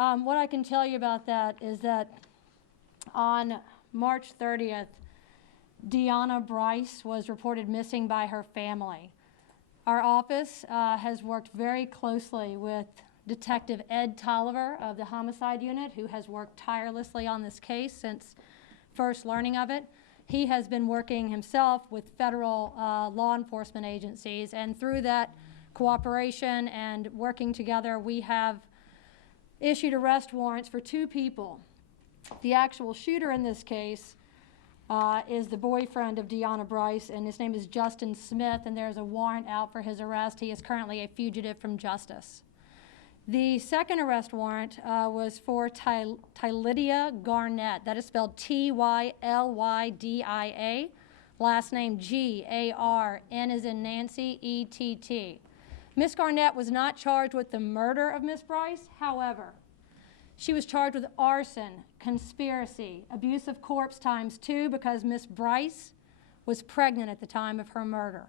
What I can tell you about that is that on March 30th, Dianna Brice was reported missing by her family. Our office has worked very closely with Detective Ed Tolliver of the Homicide Unit, who has worked tirelessly on this case since first learning of it. He has been working himself with federal law enforcement agencies, and through that cooperation and working together, we have issued arrest warrants for 2 people. The actual shooter in this case is the boyfriend of Dianna Brice, and his name is Justin Smith, and there's a warrant out for his arrest. He is currently a fugitive from justice. The second arrest warrant was for Tylydia Garnett. That is spelled T-Y-L-Y-D-I-A. Last name G-A-R-N as in Nancy, E-T-T. Miss Garnett was not charged with the murder of Miss Brice. However, she was charged with arson, conspiracy, abuse of corpse ×2 because Miss Brice was pregnant at the time of her murder.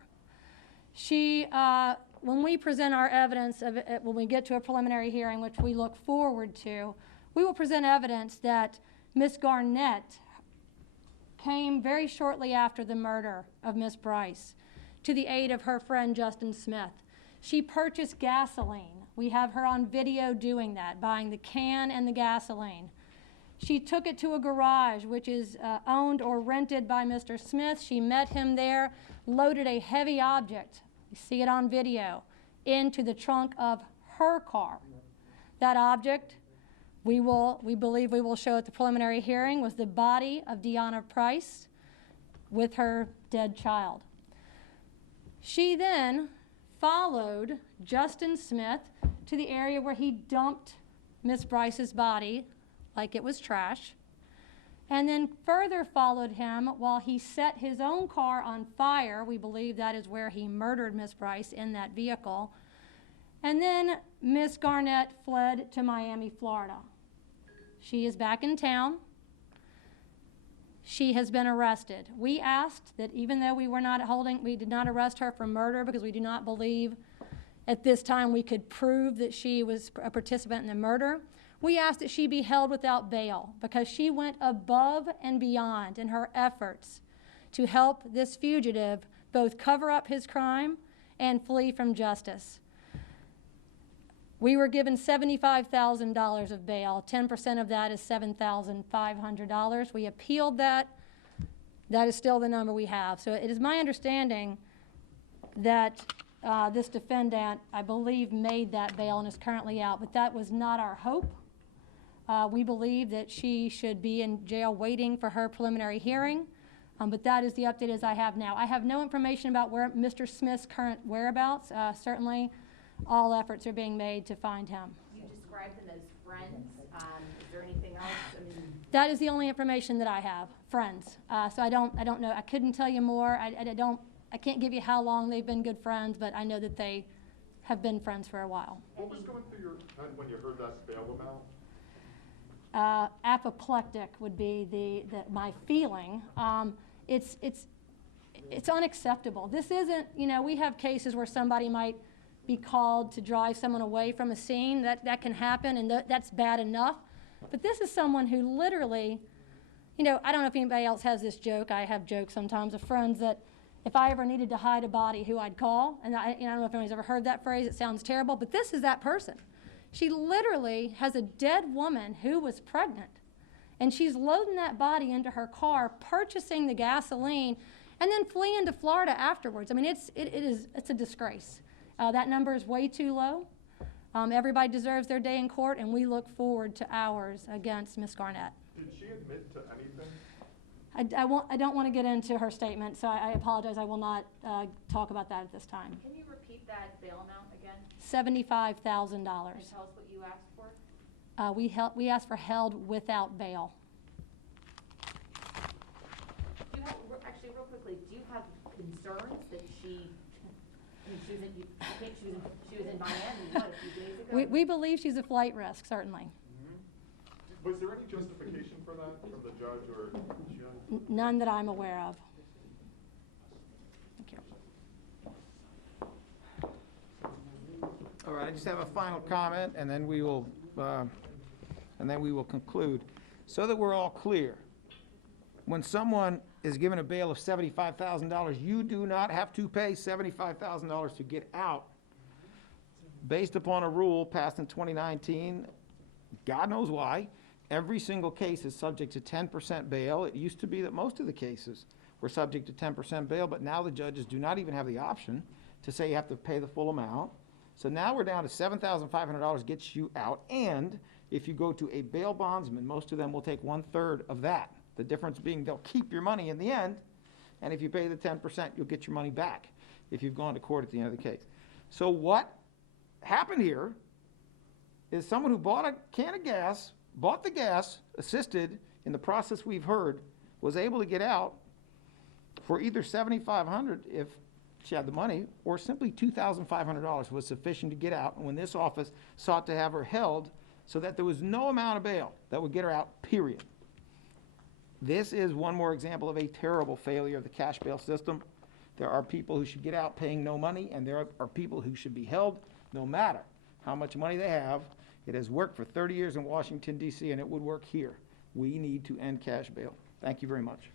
She, when we present our evidence of it, when we get to a preliminary hearing, which we look forward to, we will present evidence that Miss Garnett came very shortly after the murder of Miss Brice to the aid of her friend Justin Smith. She purchased gasoline. We have her on video doing that, buying the can and the gasoline. She took it to a garage, which is owned or rented by Mr. Smith. She met him there, loaded a heavy object, you see it on video, into the trunk of her car. That object, we believe we will show at the preliminary hearing, was the body of Dianna Brice with her dead child. She then followed Justin Smith to the area where he dumped Miss Brice's body like it was trash, and then further followed him while he set his own car on fire. We believe that is where he murdered Miss Brice, in that vehicle. And then Miss Garnett fled to Miami, Florida. She is back in town. She has been arrested. We asked that even though we did not arrest her for murder because we do not believe at this time we could prove that she was a participant in the murder, we asked that she be held without bail because she went above and beyond in her efforts to help this fugitive both cover up his crime and flee from justice. We were given $75,000 of bail. 10% of that is $7,500. We appealed that. That is still the number we have. So it is my understanding that this defendant, I believe, made that bail and is currently out, but that was not our hope. We believe that she should be in jail waiting for her preliminary hearing, but that is the update as I have now. I have no information about where Mr. Smith's current whereabouts. Certainly, all efforts are being made to find him. You described them as friends. Is there anything else? That is the only information that I have. Friends. So I don't know. I couldn't tell you more. I can't give you how long they've been good friends, but I know that they have been friends for a while. What was going through your head when you heard that bail amount? Apoplectic would be my feeling. It's unacceptable. This isn't, we have cases where somebody might be called to drive someone away from a scene. That can happen, and that's bad enough. But this is someone who literally, I don't know if anybody else has this joke. I have jokes sometimes of friends that if I ever needed to hide a body, who I'd call. And I don't know if anybody's ever heard that phrase. It sounds terrible, but this is that person. She literally has a dead woman who was pregnant, and she's loading that body into her car, purchasing the gasoline, and then fleeing to Florida afterwards. I mean, it's a disgrace. That number is way too low. Everybody deserves their day in court, and we look forward to ours against Ms. Garnett. Did she admit to anything? I don't want to get into her statement, so I apologize. I will not talk about that at this time. Can you repeat that bail amount again? $75,000. And tell us what you asked for. We asked for held without bail. Do you have, actually, real quickly, do you have concerns that she was in Miami a few days ago? We believe she's a flight risk, certainly. Was there any justification for that from the judge or judge? None that I'm aware of. Thank you. All right, I just have a final comment, and then we will and then we will conclude. So that we're all clear, when someone is given a bail of $75,000, you do not have to pay $75,000 to get out based upon a rule passed in 2019. God knows why. Every single case is subject to 10% bail. It used to be that most of the cases were subject to 10% bail, but now the judges do not even have the option to say you have to pay the full amount. So now we're down to $7,500 gets you out, and if you go to a bail bondsman, most of them will take 1/3 of that. The difference being they'll keep your money in the end, and if you pay the 10%, you'll get your money back if you've gone to court at the end of the case. So what happened here is someone who bought a can of gas, bought the gas, assisted in the process we've heard, was able to get out for either $7,500 if she had the money, or simply $2,500 was sufficient to get out. And when this office sought to have her held so that there was no amount of bail that would get her out, period. This is one more example of a terrible failure of the cash bail system. There are people who should get out paying no money, and there are people who should be held no matter how much money they have. It has worked for 30 years in Washington, D.C., and it would work here. We need to end cash bail. Thank you very much.